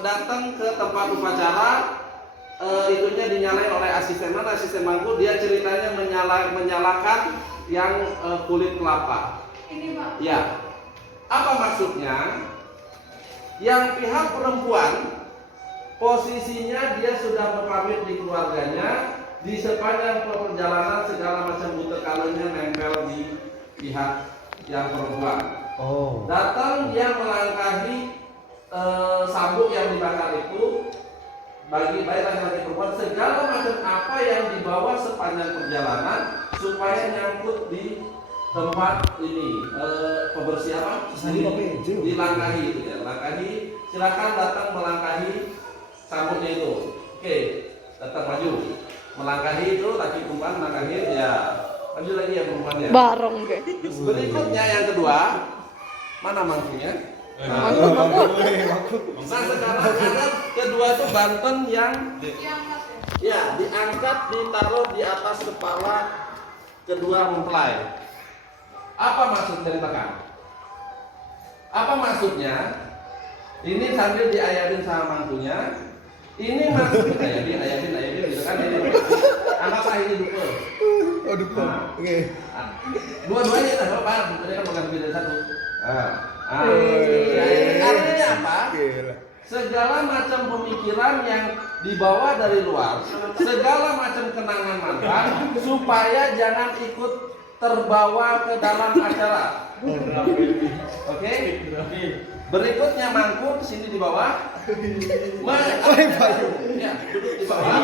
datang ke tempat upacara, itunya dinyalain oleh asisten mangku, dia ceritanya menyalakan yang kulit kelapa. Ini Pak. Ya, apa maksudnya? Yang pihak perempuan posisinya dia sudah berpamit di keluarganya, di sepanjang perjalanan segala macam butir kalungnya nempel di pihak yang perempuan. Oh. Datang dia melangkahi sabuk yang dibakar itu, bagi baik laki-laki perempuan, segala macam apa yang dibawa sepanjang perjalanan supaya nyangkut di tempat ini pembersih apa? Dilangkahi itu ya, langkahi. Silakan datang melangkahi sabuknya itu. Oke, datang maju, melangkahi itu laki perempuan melangkahi ya. Maju lagi ya perempuan ya. Bareng ke. Berikutnya yang kedua, mana mangkunya? Nah, sekarang ada kedua itu banten yang diangkat, ditaruh di atas kepala kedua mempelai. Apa maksud dari belakang? Apa maksudnya? Ini sambil diayabin sama mangkunya. Ini maksudnya ayabin gitu kan ini. Anggaplah ini dupe. Oh, dupe. Oke. Dua-duanya kita apa? Ini kan bukan lebih dari satu. Artinya apa? Segala macam pemikiran yang dibawa dari luar, segala macam kenangan mantan, supaya jangan ikut terbawa ke dalam acara. Oke? Berikutnya mangkuk sini di bawah. Ya, duduk di bawah.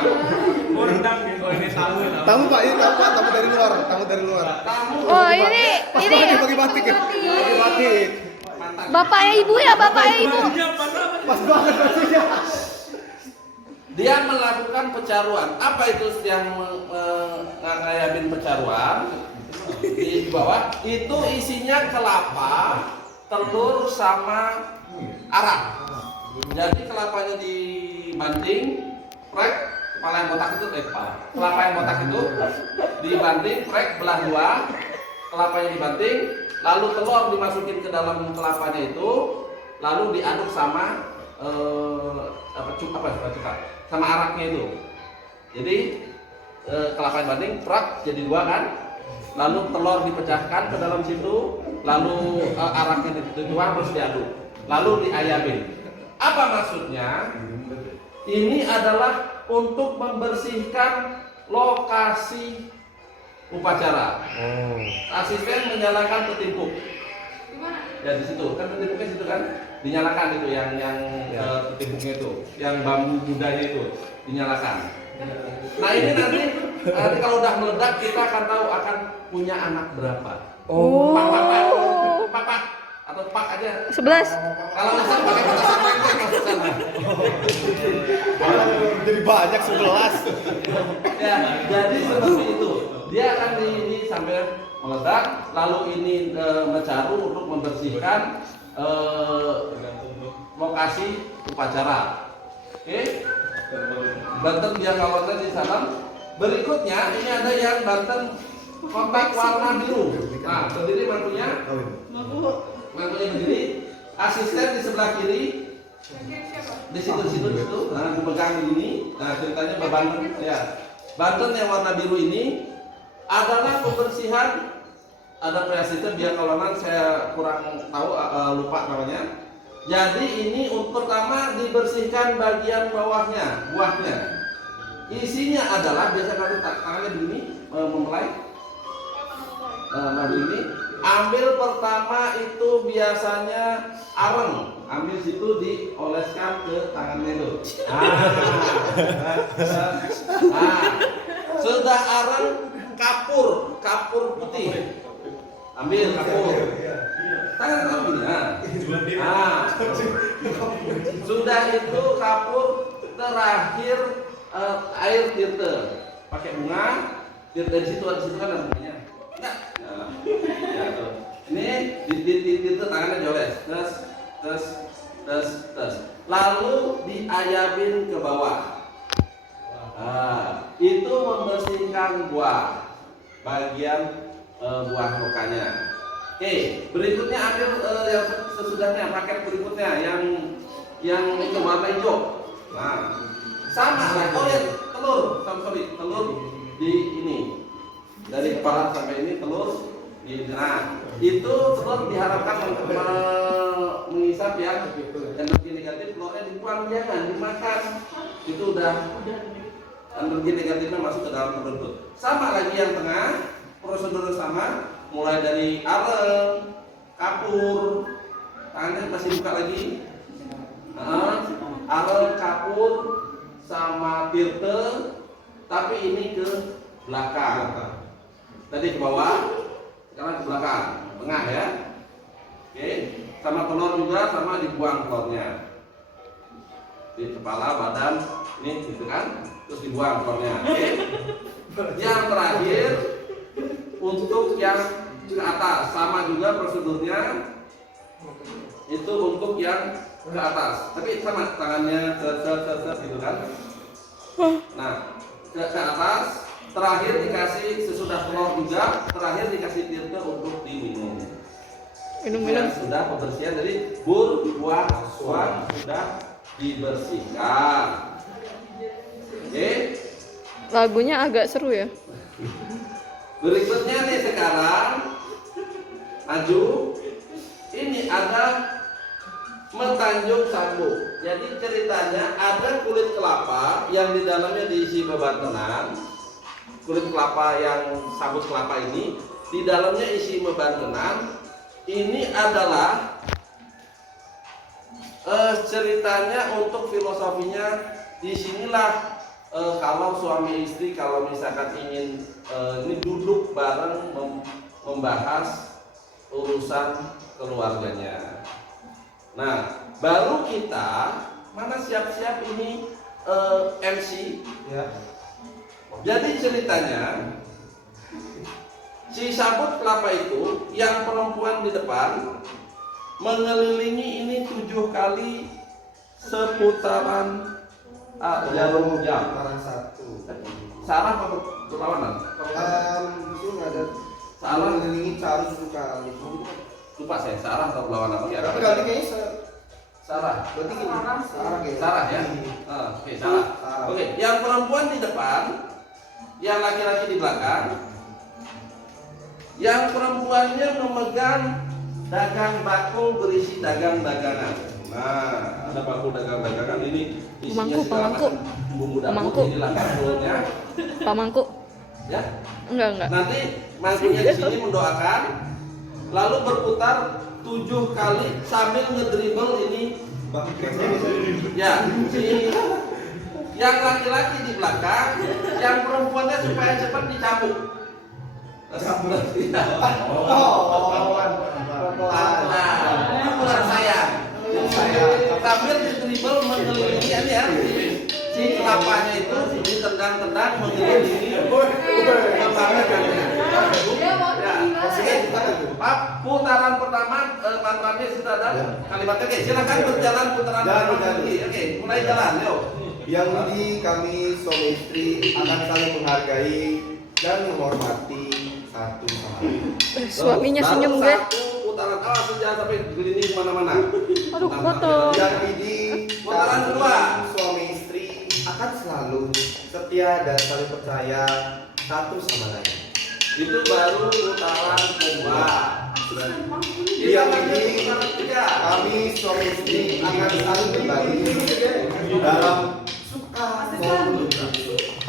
Tamu Pak, ini tamu dari luar, tamu dari luar. Oh, ini Bagi batik ya. Bagi batik. bapaknya ibu ya, bapaknya ibu. Pas banget batiknya. Dia melakukan pecaruan. Apa itu yang ngayabin pecaruan? Di bawah itu isinya kelapa, telur sama arak. Jadi kelapanya dibanting, prek, kepala yang botak itu kelapa yang botak itu dibanting, prek, belah dua, kelapanya dibanting, lalu telur dimasukin ke dalam kelapanya itu, lalu diaduk sama sama araknya itu. Jadi kelapa yang banting, prak, jadi dua kan, lalu telur dipecahkan ke dalam situ, lalu araknya dituang terus diaduk, lalu diayabin. Apa maksudnya? Ini adalah untuk membersihkan lokasi upacara. Asisten menyalakan petimpuk. Ya di situ kan petimpuknya situ kan dinyalakan itu yang petimpuknya itu, yang bambu budanya itu dinyalakan. Nah ini nanti kalau udah meledak kita akan tahu akan punya anak berapa. Pak atau pak aja. 11. Kalau misal pakai petasan lengkeng masuk sana. Jadi banyak 11. Ya, jadi seperti itu. Dia akan ini sampai meledak, lalu ini mencaru untuk membersihkan lokasi upacara. Oke? Banten dia kalau di salam. Berikutnya ini ada yang Banten kotak warna biru. Nah, berdiri mantunya. Mantunya berdiri. Asisten di sebelah kiri. Di situ. Nah, pegang ini. Nah, ceritanya Banten ya. Banten yang warna biru ini adalah pembersihan. Ada preasisten biakalonan saya kurang tahu lupa namanya. Jadi ini pertama dibersihkan bagian bawahnya, buahnya. Isinya adalah biasa kalau tangannya begini mempelai. Nah begini, ambil pertama itu biasanya areng, ambil situ dioleskan ke tangannya itu. Sudah areng kapur putih. Ambil kapur. Tangan kamu begini. Sudah itu kapur terakhir air tirte. Pakai bunga, tirte di situ kan ada bunganya. Enggak. Ini di tirte tangannya dioles. Terus. Lalu diayabin ke bawah. Itu membersihkan buah bagian buah lokanya. Oke, berikutnya ambil yang sesudahnya paket berikutnya yang yang itu warna hijau. Nah, sama lah. Oh ya, telur di ini dari kepala sampai ini telur. Nah, itu telur diharapkan mengisap yang energi negatif, telurnya dibuang, jangan dimakan. Itu udah energi negatifnya masuk ke dalam perut. Sama lagi yang tengah, prosedur sama, mulai dari areng, kapur, tangannya masih buka lagi. Areng, kapur, sama tirte, tapi ini ke belakang. Tadi ke bawah, sekarang ke belakang, tengah ya. Oke, sama telur juga, sama dibuang telurnya. Di kepala, badan, ini gitu kan, terus dibuang telurnya. Oke. Yang terakhir untuk yang ke atas, sama juga prosedurnya. Itu untuk yang ke atas, tapi sama tangannya gitu kan. Nah, ke atas. Terakhir dikasih sesudah telur juga, terakhir dikasih tirta untuk diminum. Minum. Sudah pembersihan dari bur, buah, suan sudah dibersihkan. Oke. Lagunya agak seru ya. Berikutnya nih sekarang maju. Ini ada metanjung sambu. Jadi ceritanya ada kulit kelapa yang di dalamnya diisi bebantenan. Kulit kelapa yang sabut kelapa ini di dalamnya isi bebantenan. Ini adalah ceritanya untuk filosofinya. Disinilah kalau suami istri kalau misalkan ingin ini duduk bareng membahas urusan keluarganya. Nah, baru kita mana siap-siap ini MC ya. Jadi ceritanya si sabut kelapa itu yang perempuan di depan mengelilingi ini 7 kali seputaran jarum jam. Sarah apa berlawanan? Itu nggak ada. Sarah Mengelilingi Charles 7 kali. lupa saya Sarah atau berlawanan? Oke, Tapi kali kayaknya Sarah. berarti gini. Sarah kayaknya. Sarah ya. Oke, Sarah. Oke, yang perempuan di depan, yang laki-laki di belakang. Yang perempuannya memegang dagang bakul berisi dagang-dagangan. Nah, ada bakul dagang-dagangan ini isinya Pemangku. bumbu dapur. Pemangku. Inilah bakulnya. Pak Mangku. Ya. Enggak. Nanti mangkunya di sini mendoakan, lalu berputar 7 kali sambil ngedribble ini. Ya, si yang laki-laki di belakang, yang perempuannya supaya cepat dicambuk. Bukan saya. Sambil didribble mengelilingi ya. Si kelapanya itu ditendang-tendang mengelilingi. Pak, putaran pertama mantranya sudah ada kalimatnya. Oke, silakan berjalan putaran pertama. Oke, mulai jalan, yuk. Yang ini kami suami istri akan saling menghargai dan menghormati satu sama lain. Suaminya Baru senyum gue. satu putaran awas jangan sampai gelining kemana-mana. Aduh, kotor. Yang ini Putaran kedua. suami istri akan selalu setia dan saling percaya satu sama lain. Itu baru putaran kedua. Yang ini putaran ketiga. kami suami istri akan saling berbagi dalam suka maupun duka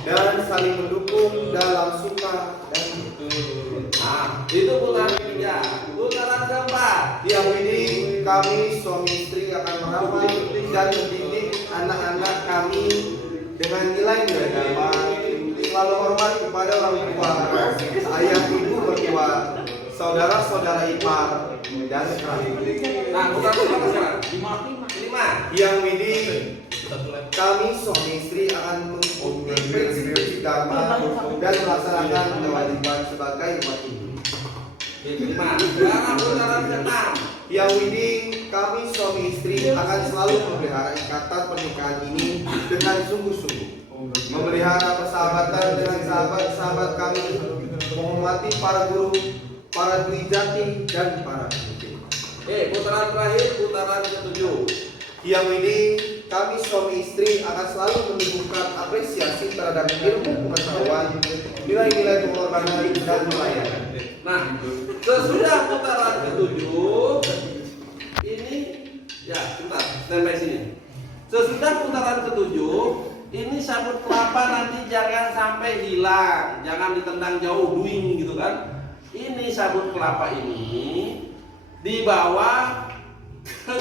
dan saling mendukung dalam suka dan duka. Nah, itu putaran ketiga. Putaran keempat. Yang ini kami suami istri akan merawat dan mendidik anak-anak kami dengan nilai-nilai agama, selalu hormat kepada orang tua, ayah ibu mertua, saudara-saudara ipar dan kerabat. Nah, putaran keempat sekarang. Lima. Yang ini kami suami istri akan mengikuti prinsip agama dan melaksanakan kewajiban sebagai umat Hindu. Lima. Sekarang putaran keenam. Yang ini kami suami istri akan selalu memelihara ikatan pernikahan ini dengan sungguh-sungguh, memelihara persahabatan dengan sahabat-sahabat kami, menghormati para guru, para dwi jati dan para pemimpin. Putaran terakhir, putaran ketujuh. Yang ini kami suami istri akan selalu menunjukkan apresiasi terhadap ilmu pengetahuan, nilai-nilai pengorbanan dan pelayanan. Nah, sesudah putaran ketujuh ini ya, sebentar, sampai sini. Sesudah putaran ketujuh, ini sabut kelapa nanti jangan sampai hilang, jangan ditendang jauh, duing gitu kan. Ini sabut kelapa ini dibawa ke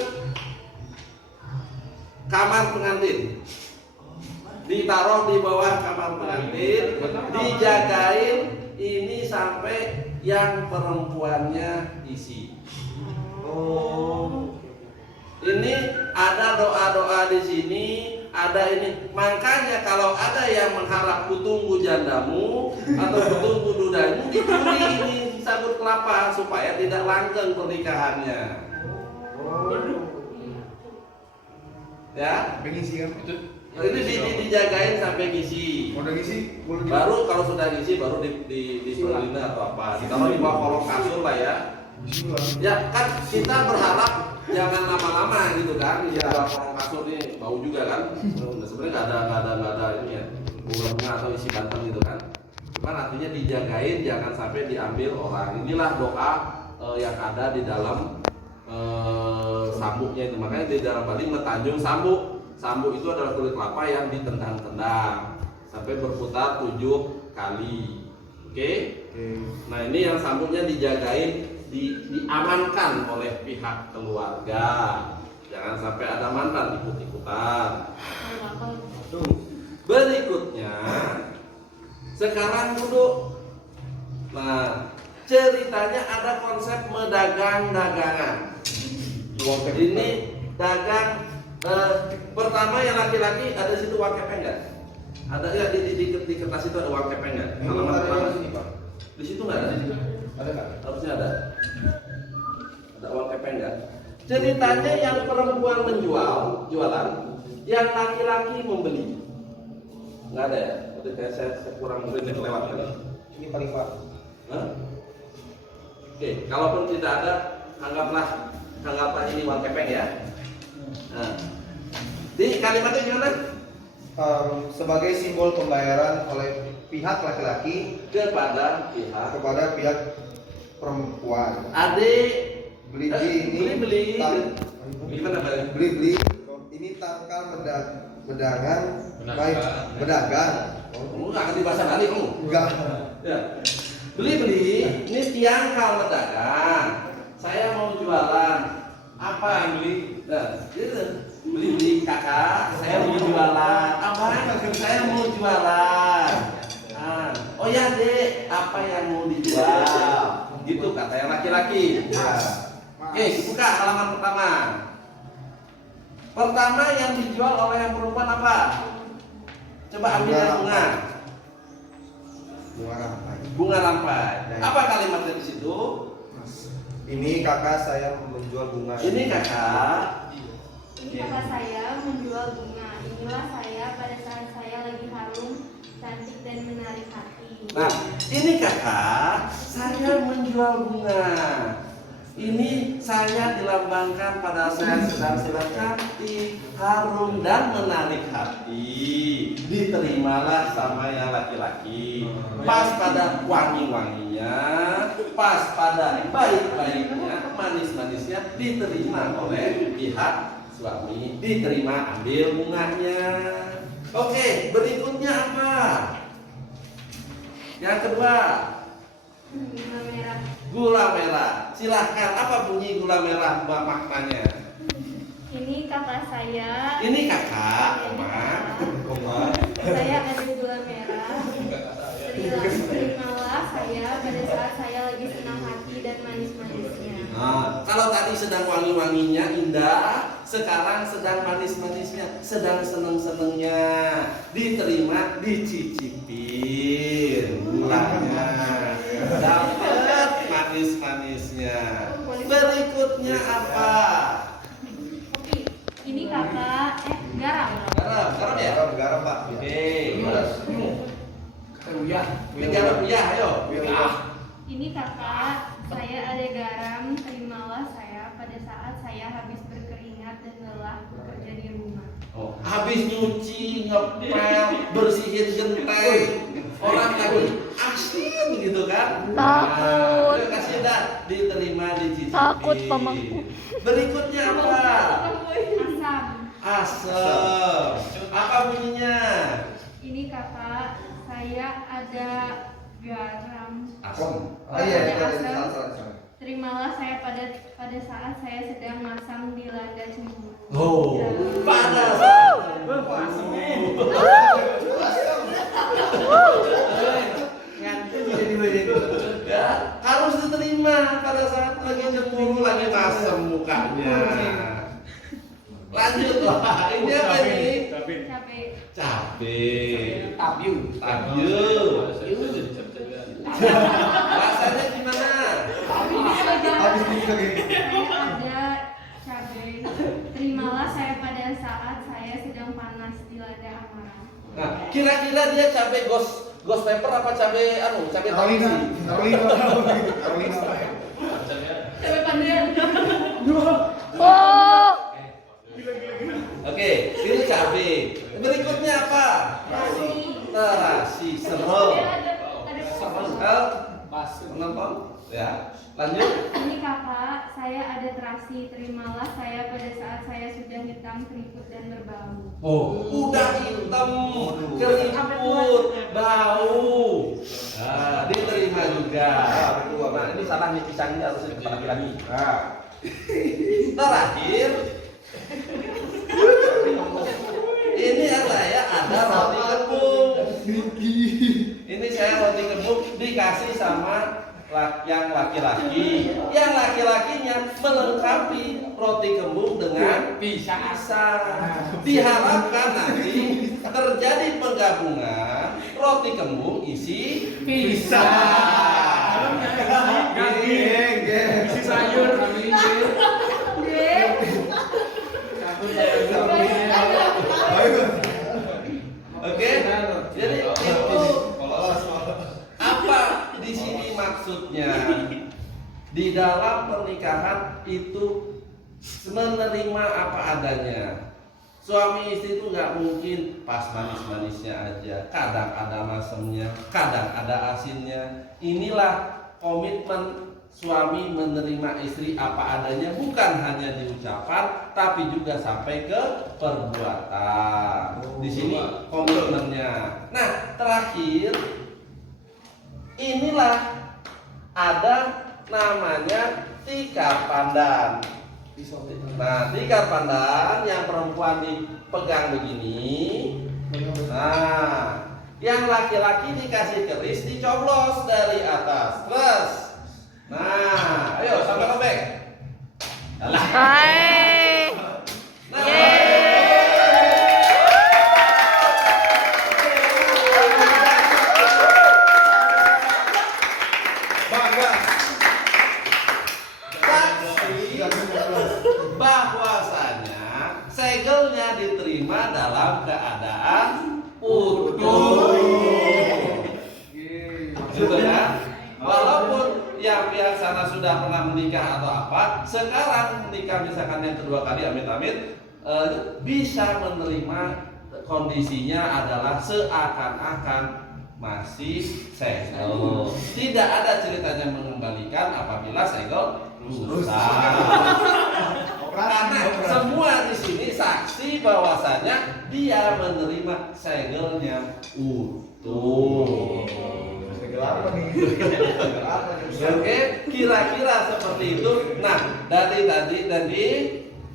kamar pengantin, ditaruh di bawah kamar pengantin, dijagain ini sampai yang perempuannya isi. Oh, Ini ada doa-doa di sini, ada ini. Makanya kalau ada yang mengharap kutunggu jandamu atau kutunggu dudamu, dicuri ini sabut kelapa supaya tidak langgeng pernikahannya. Ya, ngisi kan? ini dijagain sampai ngisi. Udah ngisi? Baru kalau sudah ngisi baru di pelina atau apa. Ditaruh di bawah kolong kasur lah ya. Ya kan kita berharap jangan lama-lama gitu kan. Di bawah kolong kasur ini bau juga kan. Sebenarnya nggak ada ini ya, bunga atau isi bantal gitu kan. Cuman artinya dijagain jangan sampai diambil orang. Inilah doa yang ada di dalam sambuknya itu. Makanya di dalam Bali metanjung sambuk. Sambuk itu adalah kulit kelapa yang ditendang-tendang sampai berputar 7 kali. Oke? Nah ini yang sambuknya dijagain, diamankan oleh pihak keluarga. Jangan sampai ada mantan ikut-ikutan. Berikutnya, sekarang duduk. Nah, ceritanya ada konsep medagang-dagangan. Ini dagang. Pertama yang laki-laki ada di situ uang kepeng nggak? Ada nggak di kertas itu ada uang kepeng nggak? Halaman pertama sini Pak. Di situ nggak ada? Ada nggak? Harusnya ada. Ada uang kepeng nggak? Ceritanya yang perempuan jualan, yang laki-laki membeli. Nggak ada ya? Berarti kayak saya kurang mungkin kelewat kali. Ini paling pak. Oke, kalaupun tidak ada, anggaplah ini uang kepeng ya. Nah, di kalimatnya gimana? Sebagai simbol pembayaran oleh pihak laki-laki Kepada pihak perempuan. Adik Beli ini beli gimana Pak? beli ini tangkal bedagang. Kamu nggak ngerti bahasa Bali kamu? Enggak. Ya. Beli ini tiangkal berdagang. Saya mau jualan. Apa yang beli? Nah, gitu. Beli kakak, saya mau jualan. Apa? Saya mau jualan. Oh ya dek, apa yang mau dijual? Gitu kata yang laki-laki. Oke, buka halaman pertama. Pertama yang dijual oleh yang perempuan apa? Coba ambil yang bunga. Bunga rampai. Apa kalimatnya di situ? Ini kakak saya menjual bunga. Ini kakak. Ini kakak saya menjual bunga. Inilah saya pada saat saya lagi harum, cantik dan menarik hati. Nah, ini kakak, saya menjual bunga. Ini saya dilambangkan pada saya sedang cantik, harum dan menarik hati. Diterimalah sama yang laki-laki. Pas pada wangi-wanginya, pas pada baik-baiknya, manis-manisnya diterima oleh pihak suami. Diterima, ambil bunganya. Oke, berikutnya apa? Yang kedua, Bunga merah. gula merah. Silahkan, apa bunyi gula merah mbak maknanya? Ini kakak saya. Ini kakak, koma. Saya ada gula merah. Terimalah saya pada saat saya lagi senang hati dan manis-manisnya. Nah, kalau tadi sedang wangi-wanginya indah, sekarang sedang manis-manisnya, sedang seneng-senengnya, diterima, dicicipin gulanya, dapat manis-manisnya. Berikutnya apa? Oke, ini kakak garam. Garam ya? Garam pak. Oke. Ini garam ya, ayo. Ini kakak saya ada garam. Terimalah saya pada saat saya habis berkeringat dan dan lelah bekerja di rumah. Oh, habis nyuci, ngepel, bersihin genteng, orang lagi asin gitu kan? Takut. Nah, kasih dah diterima dicicipi. Takut, pamangku. Berikutnya apa? Asam. Asam. Apa bunyinya? Ini kakak, saya ada garam. Asam. Oh iya, Ada itu asam. salah. Terimalah saya pada saat saya sedang masang di lada cemburu. Oh, pada saat ya harus diterima pada saat lagi cemburu, lagi masam mukanya. Lanjut lah, ini apa ini? Cabai. Cabe. Tabiu. Rasanya gimana? Habis itu Saya ada cabai. Terimalah saya pada saat saya sedang panas di lada amarah. Nah, kira-kira dia cabe ghost pepper apa cabe cabe Carolina. tausi? Cabai pandan. Oh, Oke, ini cabe. Berikutnya apa? Terasi, serol. Menonton? Ya. Lanjut. Ini kakak, saya ada terasi. Terimalah saya pada saat saya sudah hitam, keriput dan berbau. Oh, udah hitam, keriput, bau. Nah, diterima juga. Nah, ini salah nih pisangnya harus kita lagi. Nah. Terakhir, ini saya ada roti kembung. Ini saya roti kembung dikasih sama yang laki-laki. Yang laki-lakinya melengkapi roti kembung dengan pisang. Diharapkan nanti terjadi penggabungan roti kembung isi pisang. Isi sayur. Oke, jadi itu apa di sini maksudnya? Di dalam pernikahan itu menerima apa adanya. Suami istri itu nggak mungkin pas manis-manisnya aja. Kadang ada masemnya, kadang ada asinnya. Inilah komitmen suami menerima istri apa adanya, bukan hanya di ucapan, tapi juga sampai ke perbuatan. Di sini komitmennya. Nah, terakhir, inilah ada namanya tikar pandan. Nah, tikar pandan yang perempuan dipegang begini. Nah, yang laki-laki dikasih keris, dicoblos dari atas. Terus. Nah, ayo sampai robek. hai. Nah, Bangga. saksi bahwasanya segelnya diterima dalam keadaan utuh. Gitu ya. Walaupun yang pihak sana sudah pernah menikah atau apa, sekarang menikah misalkan yang kedua kali, amit-amit, bisa menerima kondisinya adalah seakan-akan masih segel. Tidak ada ceritanya mengembalikan apabila segel rusak. Karena semua di sini saksi bahwasanya dia menerima segelnya utuh. Apa nih? Oke, kira-kira seperti itu. Nah, dari tadi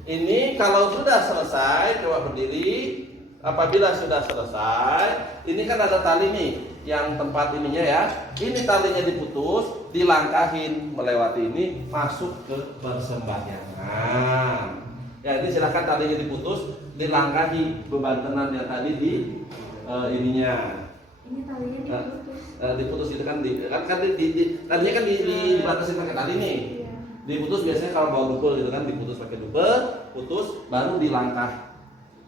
ini kalau sudah selesai, coba berdiri. Apabila sudah selesai, ini kan ada tali nih, yang tempat ininya ya. Ini talinya diputus, dilangkahin melewati ini, masuk ke persembahyangan. Ya, ini silakan talinya diputus, dilangkahi beban tenan yang tadi di ininya. Ini talinya diputus. Diputus itu kan tadinya kan dibatasi pakai tali nih. Iya. Diputus biasanya kalau bawa dupel gitu kan, diputus pakai dupel, putus baru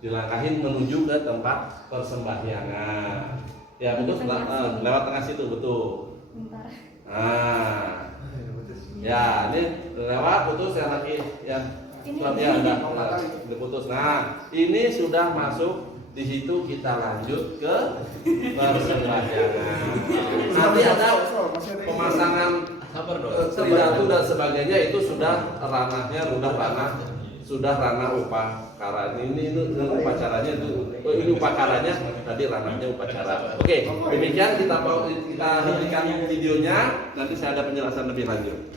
dilangkahin menuju ke tempat persembahyangan. Ya, putus lewat tengah situ, betul. Bentar. Nah, ya ini lewat putus yang lagi yang Ini ya ada diputus. Nah, ini sudah masuk di situ kita lanjut ke persembahyangan. Nanti ada pemasangan tridatu dan sebagainya itu sudah ranahnya sudah ranah upacara. Ini upacaranya ini upacaranya tadi ranahnya upacara. Oke, demikian kita hentikan videonya. Nanti saya ada penjelasan lebih lanjut.